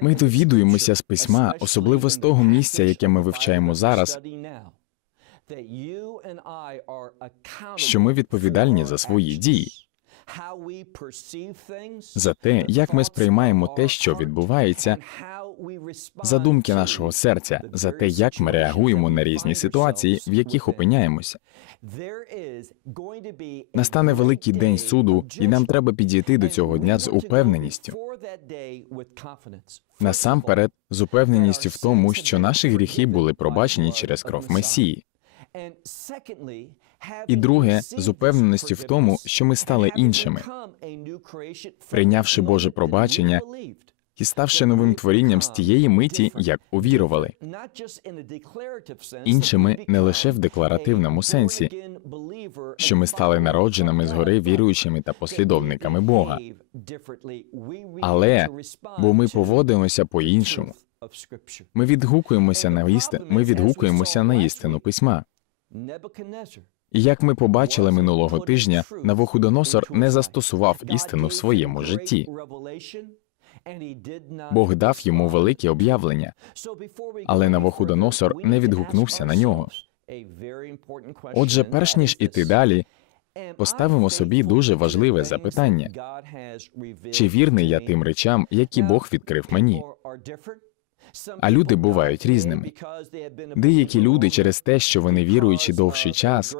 Ми довідуємося з письма, особливо з того місця, яке ми вивчаємо зараз, що ми відповідальні за свої дії, за те, як ми сприймаємо те, що відбувається, за думки нашого серця, за те, як ми реагуємо на різні ситуації, в яких опиняємося. Настане великий день суду, і нам треба підійти до цього дня з упевненістю. Насамперед, з упевненістю в тому, що наші гріхи були пробачені через кров Месії. І друге, з упевненістю в тому, що ми стали іншими, прийнявши Боже пробачення і ставши новим творінням з тієї миті, як увірували, іншими не лише в декларативному сенсі, що ми стали народженими згори віруючими та послідовниками Бога, але бо ми поводимося по-іншому. Ми відгукуємося на істину, ми відгукуємося на істину письма. І як ми побачили минулого тижня, Навуходоносор не застосував істину в своєму житті. Бог дав йому велике об'явлення, але Навуходоносор не відгукнувся на нього. Отже, перш ніж іти далі, поставимо собі дуже важливе запитання: чи вірний я тим речам, які Бог відкрив мені? А люди бувають різними. Деякі люди через те, що вони віруючи довший час,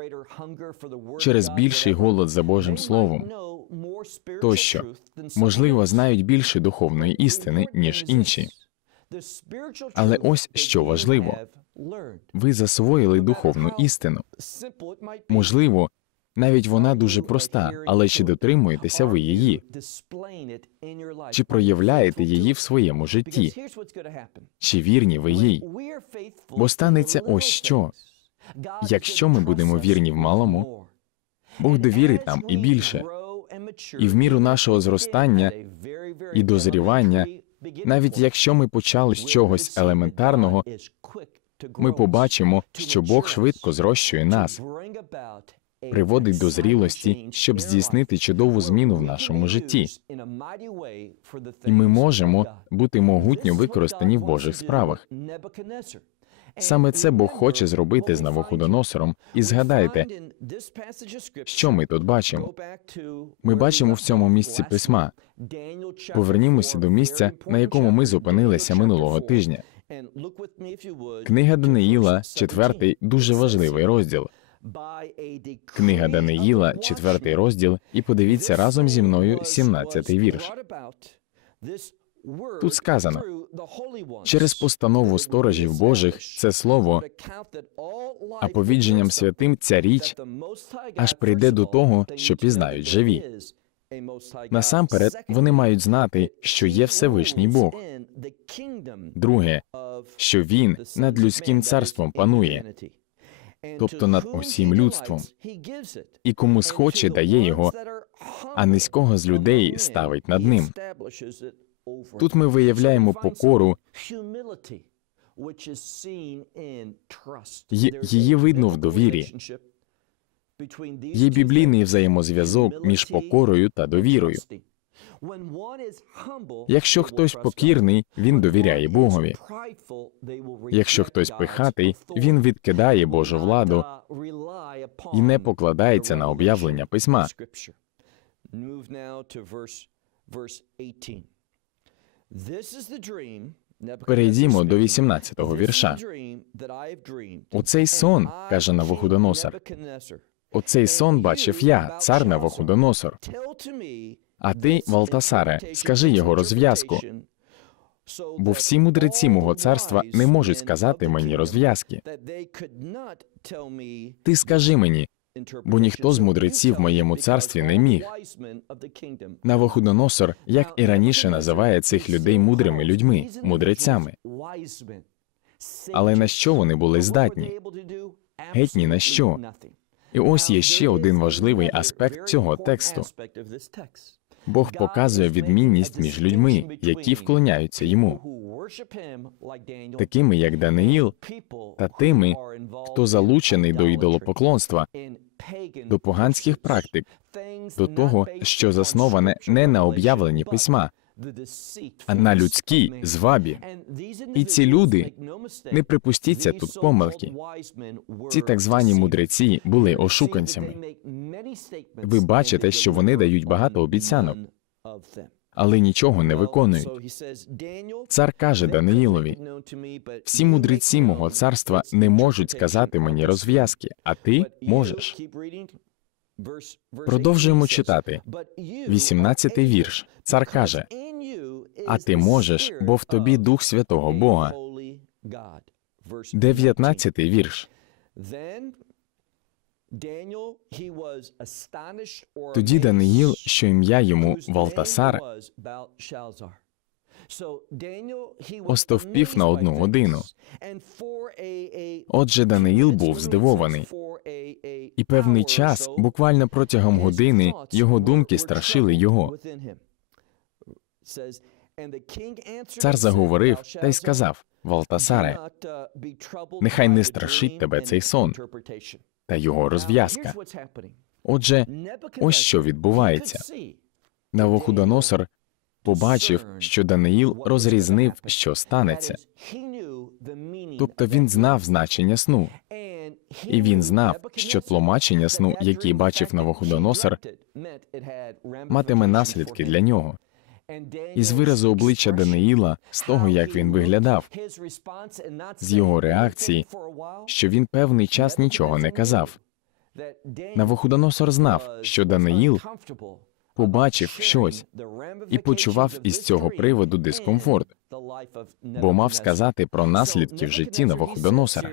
через більший голод за Божим Словом, тощо, можливо, знають більше духовної істини, ніж інші. Але ось що важливо ви засвоїли духовну істину. Можливо, навіть вона дуже проста, але чи дотримуєтеся ви її? Чи проявляєте її в своєму житті? Чи вірні ви їй? Бо станеться ось що. Якщо ми будемо вірні в малому, Бог довірить нам і більше. І в міру нашого зростання і дозрівання, навіть якщо ми почали з чогось елементарного, ми побачимо, що Бог швидко зрощує нас, приводить до зрілості, щоб здійснити чудову зміну в нашому житті. І ми можемо бути могутньо використані в Божих справах. Саме це Бог хоче зробити з Навуходоносором. І згадайте, що ми тут бачимо. Ми бачимо в цьому місці письма. Повернімося до місця, на якому ми зупинилися минулого тижня. Книга Даниїла, четвертий, дуже важливий розділ. Книга Даниїла, четвертий розділ, і подивіться разом зі мною 17-й вірш. Тут сказано через постанову сторожів Божих це слово, а повідженням святим ця річ аж прийде до того, що пізнають живі. Насамперед, вони мають знати, що є Всевишній Бог. Друге, що він над людським царством панує, тобто над усім людством, і кому схоче, дає його, а низького з людей ставить над ним. Тут ми виявляємо покору, її видно в довірі. Є біблійний взаємозв'язок між покорою та довірою. Якщо хтось покірний, він довіряє Богові. Якщо хтось пихатий, він відкидає Божу владу і не покладається на об'явлення письма. Перейдімо до 18-го вірша. Оцей сон, каже Навуходоносор, оцей сон бачив я, цар Навуходоносор. А ти, Валтасаре, скажи його розв'язку, бо всі мудреці мого царства не можуть сказати мені розв'язки. Ти скажи мені, бо ніхто з мудреців в моєму царстві не міг. Навуходоносор, як і раніше, називає цих людей мудрими людьми, мудрецями. Але на що вони були здатні? Геть ні на що. І ось є ще один важливий аспект цього тексту. Бог показує відмінність між людьми, які вклоняються йому, такими як Даниїл, та тими, хто залучений до ідолопоклонства, до поганських практик, до того, що засноване не на об'явленні письма, а на людській звабі. І ці люди, не припустіться тут помилки. Ці так звані мудреці були ошуканцями. Ви бачите, що вони дають багато обіцянок, але нічого не виконують. Цар каже Даниїлові: всі мудреці мого царства не можуть сказати мені розв'язки, а ти можеш. Продовжуємо читати. 18-й вірш. Цар каже: А ти можеш, бо в тобі Дух Святого Бога. 19-й вірш. Тоді Даниїл, що ім'я йому Валтасар, остовпів на одну годину. Отже, Даниїл був здивований. І певний час, буквально протягом години, його думки страшили його. Цар заговорив та й сказав: Валтасаре, нехай не страшить тебе цей сон. Та його розв'язка. Отже, ось що відбувається. Навуходоносор побачив, що Даниїл розрізнив, що станеться. Тобто він знав значення сну, і він знав, що тлумачення сну, який бачив Навуходоносор, матиме наслідки для нього. Із виразу обличчя Даниїла, з того, як він виглядав, з його реакції, що він певний час нічого не казав. Навуходоносор знав, що Даниїл побачив щось і почував із цього приводу дискомфорт, бо мав сказати про наслідки в житті Навуходоносора.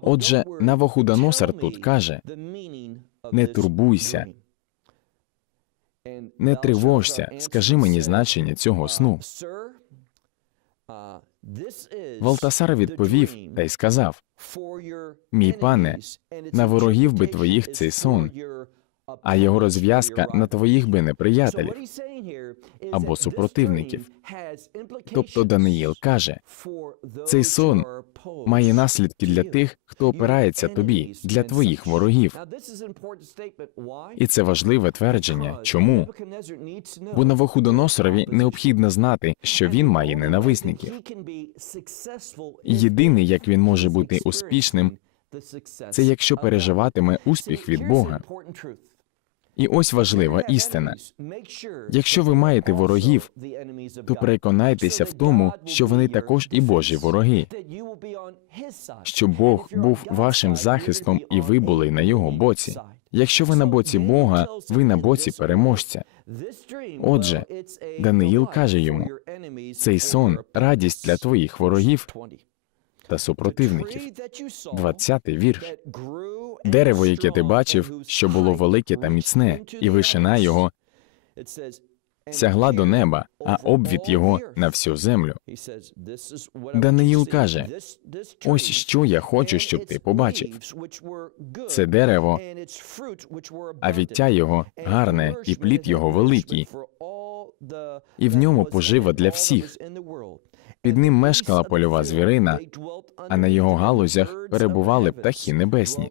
Отже, Навуходоносор тут каже: не турбуйся, не тривожся, скажи мені значення цього сну. Валтасар відповів та й сказав: Мій пане, на ворогів би твоїх цей сон, а його розв'язка на твоїх би неприятелів або супротивників. Тобто Даниїл каже, цей сон має наслідки для тих, хто опирається тобі, для твоїх ворогів. І це важливе твердження. Чому? Бо Навуходоносорові необхідно знати, що він має ненависників. Єдине, як він може бути успішним, це якщо переживатиме успіх від Бога. І ось важлива істина. Якщо ви маєте ворогів, то переконайтеся в тому, що вони також і Божі вороги, що Бог був вашим захистом, і ви були на його боці. Якщо ви на боці Бога, ви на боці переможця. Отже, Даниїл каже йому: Цей сон радість для твоїх ворогів та супротивників. 20-й вірш. Дерево, яке ти бачив, що було велике та міцне, і вишина його сягла до неба, а обвід його на всю землю. Даниїл каже: ось що я хочу, щоб ти побачив. Це дерево, а віття його гарне, і плід його великий, і в ньому пожива для всіх. Під ним мешкала польова звірина, а на його галузях перебували птахи небесні.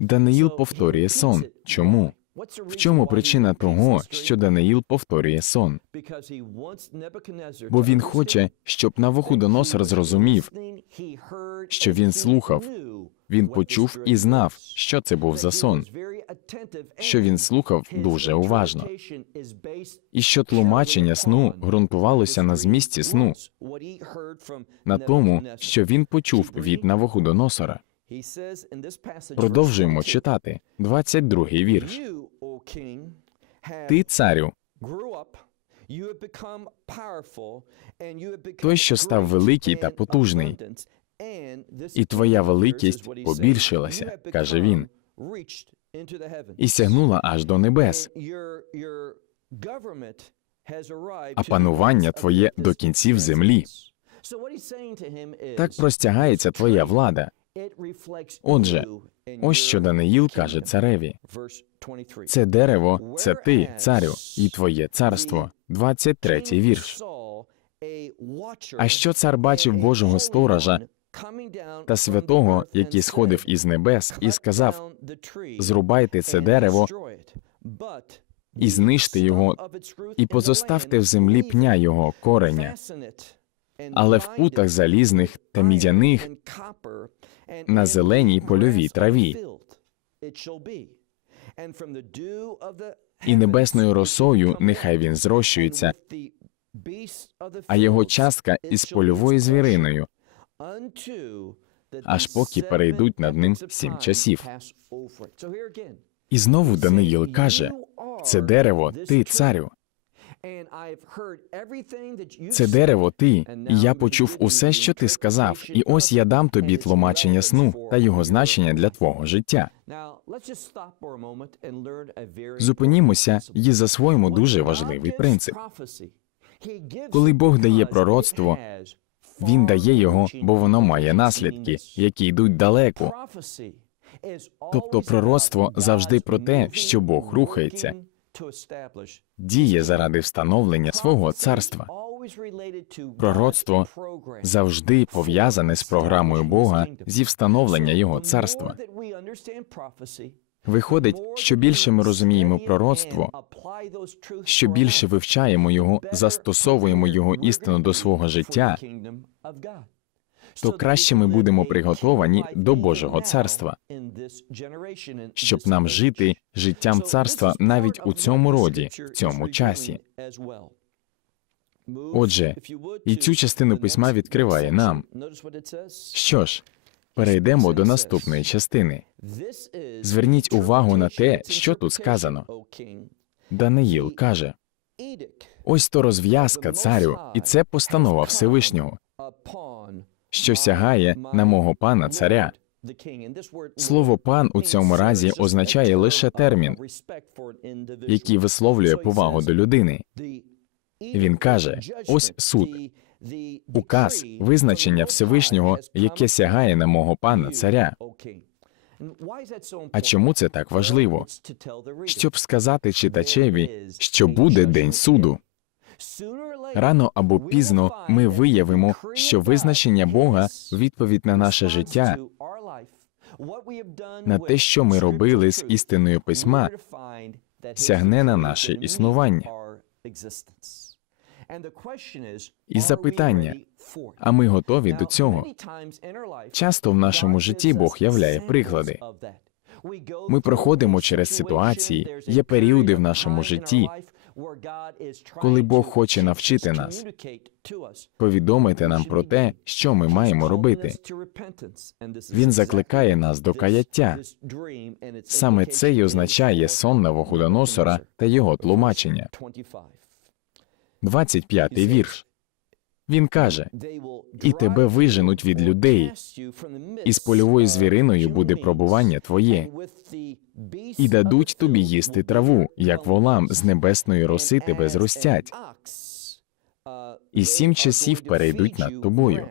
Даниїл повторює сон. Чому? В чому причина того, що Даниїл повторює сон? Бо він хоче, щоб Навуходоносор зрозумів, що він слухав, він почув і знав, що це був за сон, що він слухав дуже уважно, і що тлумачення сну ґрунтувалося на змісті сну, на тому, що він почув від Навуходоносора. Продовжуємо читати 22-й вірш. Ти, царю, той, що став великий та потужний, і твоя великість побільшилася, каже він, і сягнула аж до небес, а панування твоє до кінців землі. так простягається твоя влада. Отже, Ось що Даниїл каже цареві. Це дерево, це ти, царю, і твоє царство. 23-й вірш. А що цар бачив Божого сторожа Та святого, який сходив із небес, і сказав: Зрубайте це дерево і знищте його, і позоставте в землі пня його кореня, але в путах залізних та мідяних на зеленій польовій траві. І небесною росою нехай він зрощується, а його частка із польовою звіриною, аж поки перейдуть над ним сім часів. І знову Даниїл каже: це дерево, ти, царю, це дерево ти, і я почув усе, що ти сказав, і ось я дам тобі тлумачення сну та його значення для твого життя. Зупинімося і засвоїмо дуже важливий принцип. Коли Бог дає пророцтво, Він дає його, бо воно має наслідки, які йдуть далеко. Тобто пророцтво завжди про те, що Бог рухається, діє заради встановлення свого царства. Пророцтво завжди пов'язане з програмою Бога зі встановлення його царства. Виходить, що більше ми розуміємо пророцтво, що більше вивчаємо його, застосовуємо його істину до свого життя, то краще ми будемо приготовані до Божого царства, щоб нам жити життям царства навіть у цьому роді, в цьому часі. Отже, і цю частину письма відкриває нам. Що ж, перейдемо до наступної частини. Зверніть увагу на те, що тут сказано. Даниїл каже: ось то розв'язка, царю, і це постанова Всевишнього, що сягає на мого пана царя. Слово пан у цьому разі означає лише термін, який висловлює повагу до людини. Він каже: ось суд, указ, визначення Всевишнього, яке сягає на мого пана царя. А чому це так важливо? Щоб сказати читачеві, що буде день суду. Рано або пізно ми виявимо, що визначення Бога відповідь на наше життя, на те, що ми робили з істиною письма, сягне на наше існування. І запитання, а ми готові до цього? Часто в нашому житті Бог являє приклади. Ми проходимо через ситуації, є періоди в нашому житті, коли Бог хоче навчити нас, повідомити нам про те, що ми маємо робити. Він закликає нас до каяття. Саме це й означає сон Навуходоносора та його тлумачення. 25-й вірш. Він каже: і тебе виженуть від людей, і з польовою звіриною буде пробування твоє, і дадуть тобі їсти траву, як волам з небесної роси тебе зростять. І сім часів перейдуть над тобою.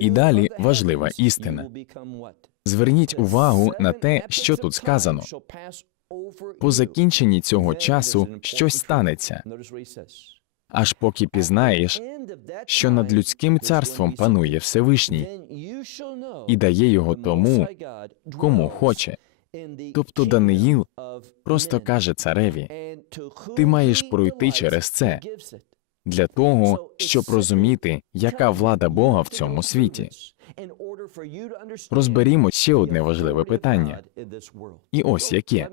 І далі важлива істина. Зверніть увагу на те, що тут сказано. По закінченні цього часу щось станеться, аж поки пізнаєш, що над людським царством панує Всевишній і дає його тому, кому хоче. Тобто Даниїл просто каже цареві: ти маєш пройти через це для того, щоб розуміти, яка влада Бога в цьому світі. Розберімо ще одне важливе питання. І ось яке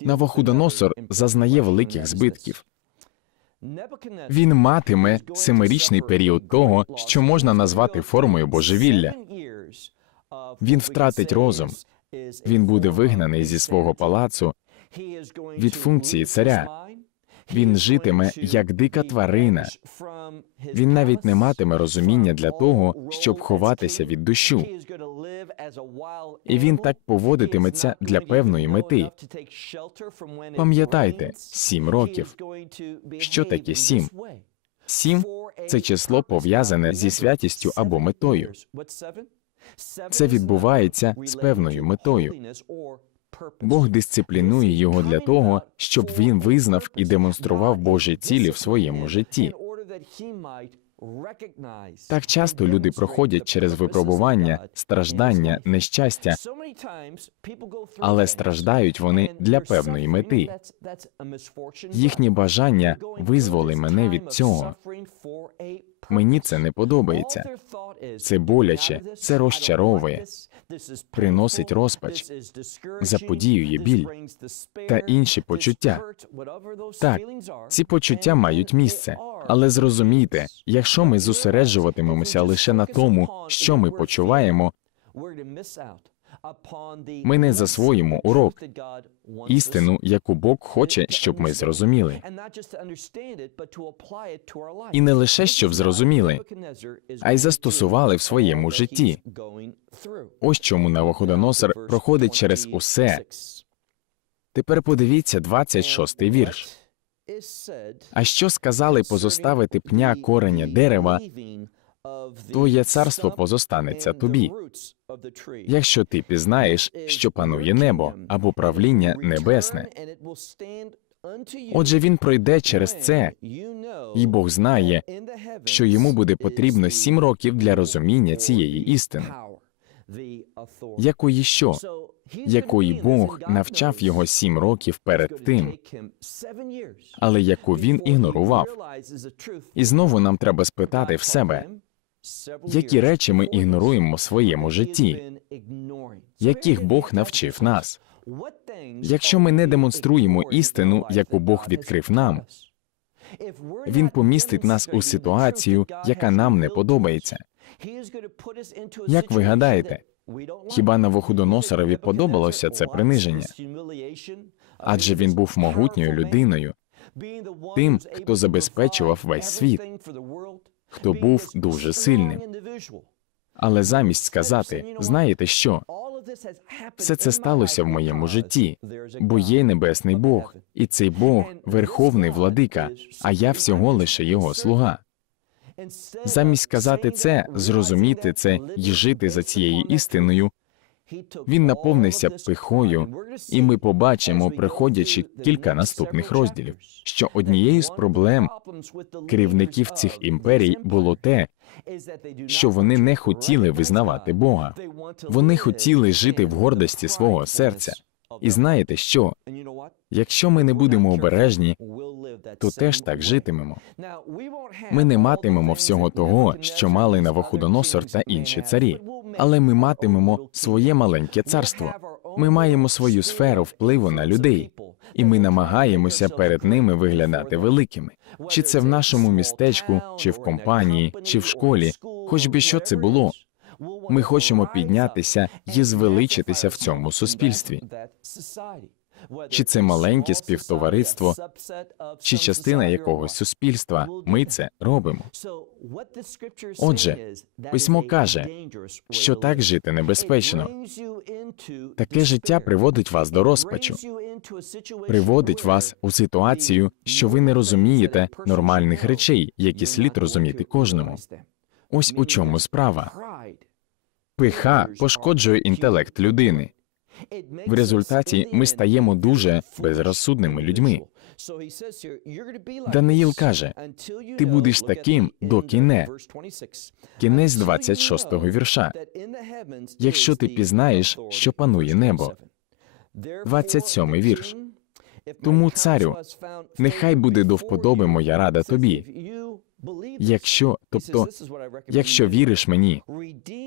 Навуходоносор зазнає великих збитків. Він матиме семирічний період того, що можна назвати формою божевілля. Він втратить розум. Він буде вигнаний зі свого палацу від функції царя. Він житиме як дика тварина Він навіть не матиме розуміння для того, щоб ховатися від дощу. І він так поводитиметься для певної мети. Пам'ятайте, сім років. Що таке сім? Сім це число пов'язане зі святістю або метою. Це відбувається з певною метою. Бог дисциплінує його для того, щоб він визнав і демонстрував Божі цілі в своєму житті. Так часто люди проходять через випробування, страждання, нещастя, але страждають вони для певної мети. Їхнє бажання визволи мене від цього. Мені це не подобається. Це боляче, це розчаровує, приносить розпач, заподіює біль та інші почуття. Так, ці почуття мають місце, але зрозумійте, якщо ми зосереджуватимемося лише на тому, що ми почуваємо, ми не засвоїмо урок, істину, яку Бог хоче, щоб ми зрозуміли. І не лише щоб зрозуміли, а й застосували в своєму житті. Ось чому Навуходоносор проходить через усе. Тепер подивіться 26-й вірш. А що сказали позоставити пня кореня дерева, твоє царство позостанеться тобі. Якщо ти пізнаєш, що панує небо або правління небесне. Отже, він пройде через це, і Бог знає, що йому буде потрібно сім років для розуміння цієї істини. Якої що? Якої Бог навчав його сім років перед тим, але яку він ігнорував. І знову нам треба спитати в себе, які речі ми ігноруємо в своєму житті, яких Бог навчив нас. Якщо ми не демонструємо істину, яку Бог відкрив нам, він помістить нас у ситуацію, яка нам не подобається. Як ви гадаєте, хіба Навуходоносорові подобалося це приниження? Адже він був могутньою людиною, тим, хто забезпечував весь світ, хто був дуже сильним. Але замість сказати, знаєте що? Все це сталося в моєму житті, бо є небесний Бог, і цей Бог верховний владика, а я всього лише його слуга. Замість сказати це, зрозуміти це і жити за цією істиною, він наповнився пихою, і ми побачимо, приходячи кілька наступних розділів, що однією з проблем керівників цих імперій було те, що вони не хотіли визнавати Бога. Вони хотіли жити в гордості свого серця. І знаєте що? Якщо ми не будемо обережні, то теж так житимемо. Ми не матимемо всього того, що мали Навуходоносор та інші царі, але ми матимемо своє маленьке царство. Ми маємо свою сферу впливу на людей, і ми намагаємося перед ними виглядати великими. Чи це в нашому містечку, чи в компанії, чи в школі, хоч би що це було. Ми хочемо піднятися і звеличитися в цьому суспільстві. Чи це маленьке співтовариство, чи частина якогось суспільства, ми це робимо. Отже, письмо каже, що так жити небезпечно. Таке життя приводить вас до розпачу, приводить вас у ситуацію, що ви не розумієте нормальних речей, які слід розуміти кожному. Ось у чому справа. Пиха пошкоджує інтелект людини. В результаті ми стаємо дуже безрозсудними людьми. Даниїл каже: ти будеш таким, доки не кінець 26-го вірша. Якщо ти пізнаєш, що панує небо, 27-й вірш. Тому, царю, нехай буде до вподоби моя рада тобі. Якщо, тобто, якщо віриш мені,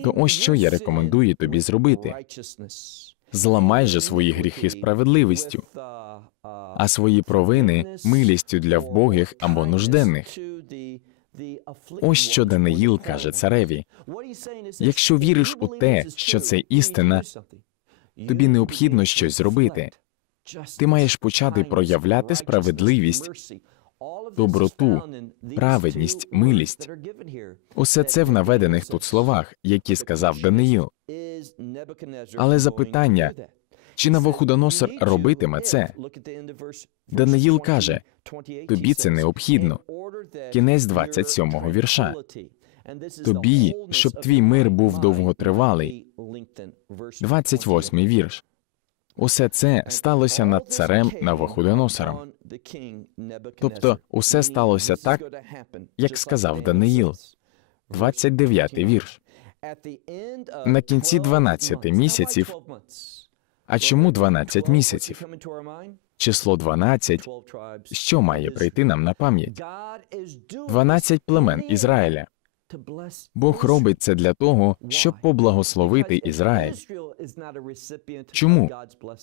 то ось що я рекомендую тобі зробити. Зламай же свої гріхи справедливістю, а свої провини милістю для вбогих або нужденних. Ось що Даниїл каже цареві. Якщо віриш у те, що це істина, тобі необхідно щось зробити. Ти маєш почати проявляти справедливість доброту, праведність, милість. Усе це в наведених тут словах, які сказав Даниїл. Але запитання, Чи Навуходоносор робитиме це? Даниїл каже, тобі це необхідно. Кінець 27-го вірша. Тобі, щоб твій мир був довготривалий. 28-й вірш. Усе це сталося над царем Навуходоносором. Тобто усе сталося так, як сказав Даниїл. 29-й вірш. На кінці 12 місяців. А чому 12 місяців? Число 12, що має прийти нам на пам'ять? 12 племен Ізраїля. Бог робить це для того, щоб поблагословити Ізраїль. Чому?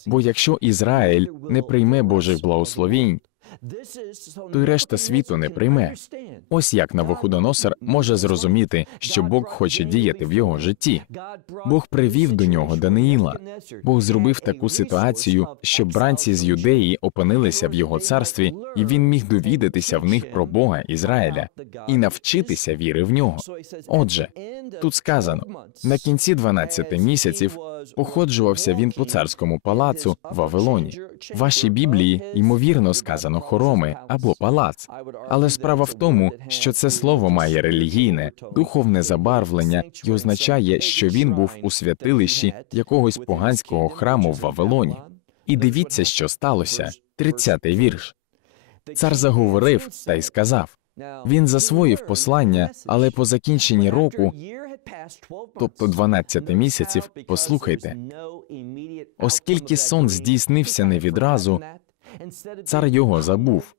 Бо якщо Ізраїль не прийме Божих благословінь, то й решта світу не прийме. ось як Навуходоносор може зрозуміти, що Бог хоче діяти в його житті. Бог привів до нього Даниїла. Бог зробив таку ситуацію, щоб бранці з юдеї опинилися в його царстві, і він міг довідатися в них про Бога Ізраїля і навчитися віри в нього. Отже, тут сказано на кінці 12 місяців походжувався він по царському палацу в Вавилоні. В вашій Біблії ймовірно сказано хороми або палац. Але справа в тому, що це слово має релігійне, духовне забарвлення і означає, що він був у святилищі якогось поганського храму в Вавилоні. І дивіться, що сталося. 30-й вірш. Цар заговорив та й сказав: Він засвоїв послання, але по закінченні року, тобто 12 місяців, послухайте, оскільки сон здійснився не відразу, цар його забув.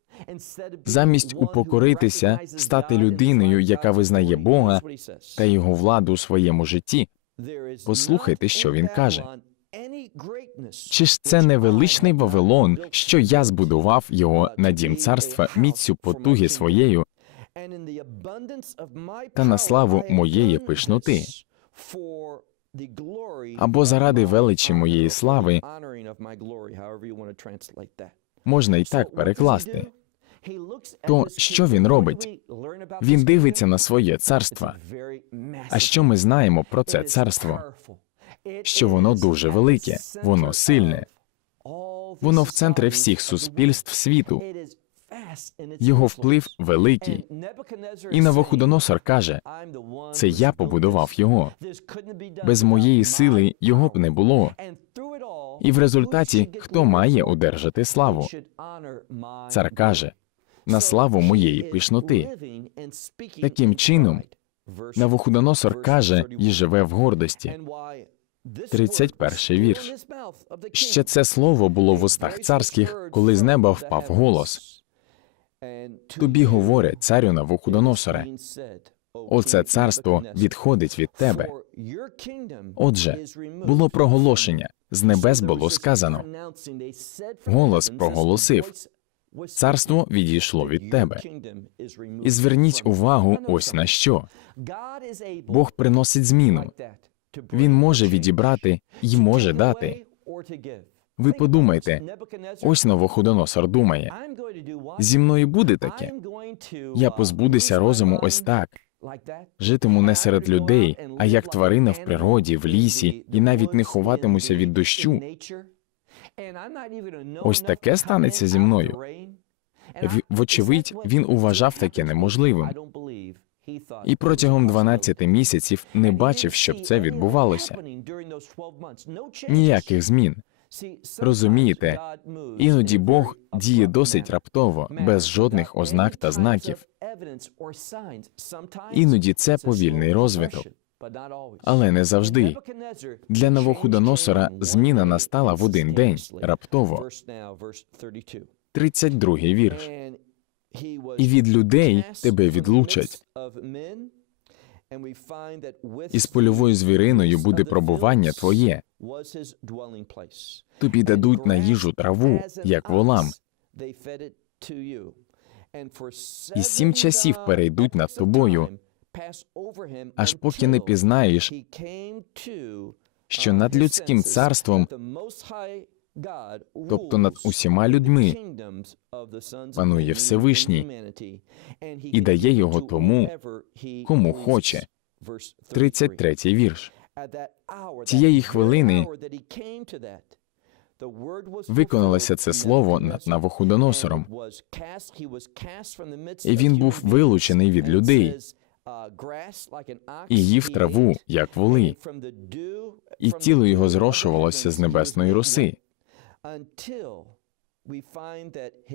Замість упокоритися, стати людиною, яка визнає Бога та його владу у своєму житті, послухайте, що він каже. чи ж це не величний Вавилон, що я збудував його на дім царства міцю потуги своєю та на славу моєї пишноти, або заради величі моєї слави, можна й так перекласти. То що він робить? Він дивиться на своє царство. А що ми знаємо про це царство? Що воно дуже велике, воно сильне, воно в центрі всіх суспільств світу. Його вплив великий. І Навуходоносор каже: це я побудував його. Без моєї сили його б не було. І в результаті хто має одержати славу? Цар каже: на славу моєї пишноти. Таким чином, Навуходоносор каже і живе в гордості. 31-й вірш. Ще це слово було в устах царських, коли з неба впав голос. Тобі говорять, царю Навуходоносоре, оце царство відходить від тебе. Отже, було проголошення, з небес було сказано. Голос проголосив, царство відійшло від тебе. І зверніть увагу ось на що. Бог приносить зміну. Він може відібрати і може дати. Ви подумайте, ось Навуходоносор думає, зі мною буде таке. Я позбудуся розуму ось так. Житиму не серед людей, а як тварина в природі, в лісі, і навіть не ховатимуся від дощу. Ось таке станеться зі мною. Вочевидь, він уважав таке неможливим. І протягом 12 місяців не бачив, щоб це відбувалося. Ніяких змін. Розумієте, Іноді Бог діє досить раптово, без жодних ознак та знаків. Іноді це повільний розвиток, але не завжди. Для Навуходоносора зміна настала в один день, раптово. 32-й вірш. І від людей тебе відлучать. І з польовою звіриною буде пробування твоє. Тобі дадуть на їжу траву, як волам, і сім часів перейдуть над тобою, аж поки не пізнаєш, що над людським царством тобто над усіма людьми, панує Всевишній і дає його тому, кому хоче. 33-й вірш. Цієї хвилини Виконалося це слово над Навуходоносором, і він був вилучений від людей і їв траву, як воли, і тіло його зрошувалося з небесної роси.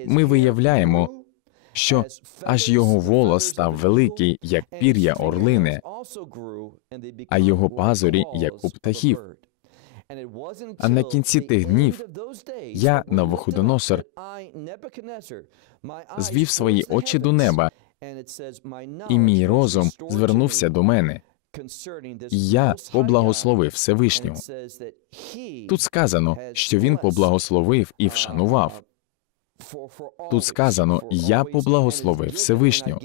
Ми виявляємо, що аж його волос став великий, як пір'я орлини, а його пазурі, як у птахів. А на кінці тих днів я, Навуходоносор, звів свої очі до неба, і мій розум звернувся до мене. І я поблагословив Всевишнього. Тут сказано, що він поблагословив і вшанував. Тут сказано, я поблагословив Всевишнього.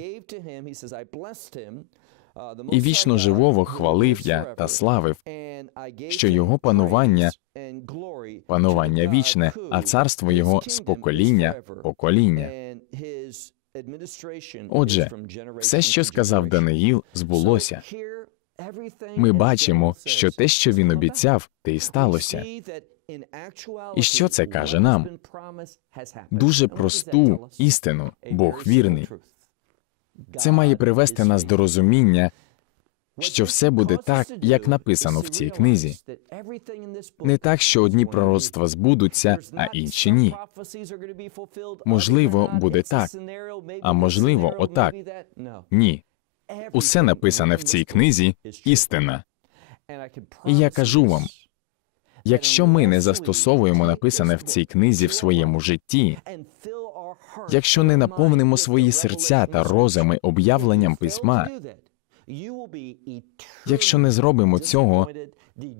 І вічно живого хвалив я та славив, що його панування панування вічне, а царство його з покоління покоління. Отже, все, що сказав Даниїл, збулося. Ми бачимо, що те, що він обіцяв, те й сталося. І що це каже нам? Дуже просту істину, Бог вірний. Це має привести нас до розуміння, що все буде так, як написано в цій книзі. Не так, що одні пророцтва збудуться, а інші ні. Можливо, буде так, а можливо, отак. Ні. Усе написане в цій книзі істина. І я кажу вам, якщо ми не застосовуємо написане в цій книзі в своєму житті, якщо не наповнимо свої серця та розуми об'явленням письма, якщо не зробимо цього,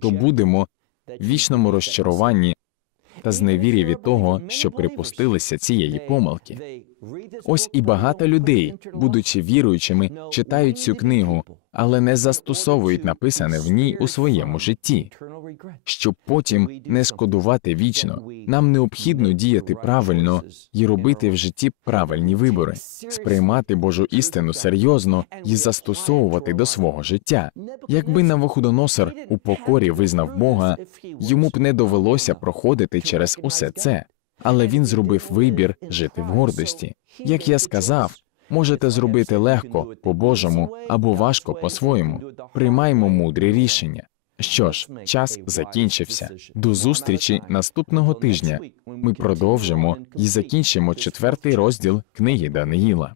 то будемо в вічному розчаруванні та зневірі від того, що припустилися цієї помилки. Ось і багато людей, будучи віруючими, читають цю книгу, але не застосовують написане в ній у своєму житті. Щоб потім не шкодувати вічно, нам необхідно діяти правильно і робити в житті правильні вибори, сприймати Божу істину серйозно і застосовувати до свого життя. Якби Навуходоносор у покорі визнав Бога, йому б не довелося проходити через усе це. Але він зробив вибір жити в гордості. Як я сказав, можете зробити легко по-божому або важко по-своєму. Приймаємо мудрі рішення. Що ж, час закінчився. До зустрічі наступного тижня. Ми продовжимо і закінчимо четвертий розділ книги Даниїла.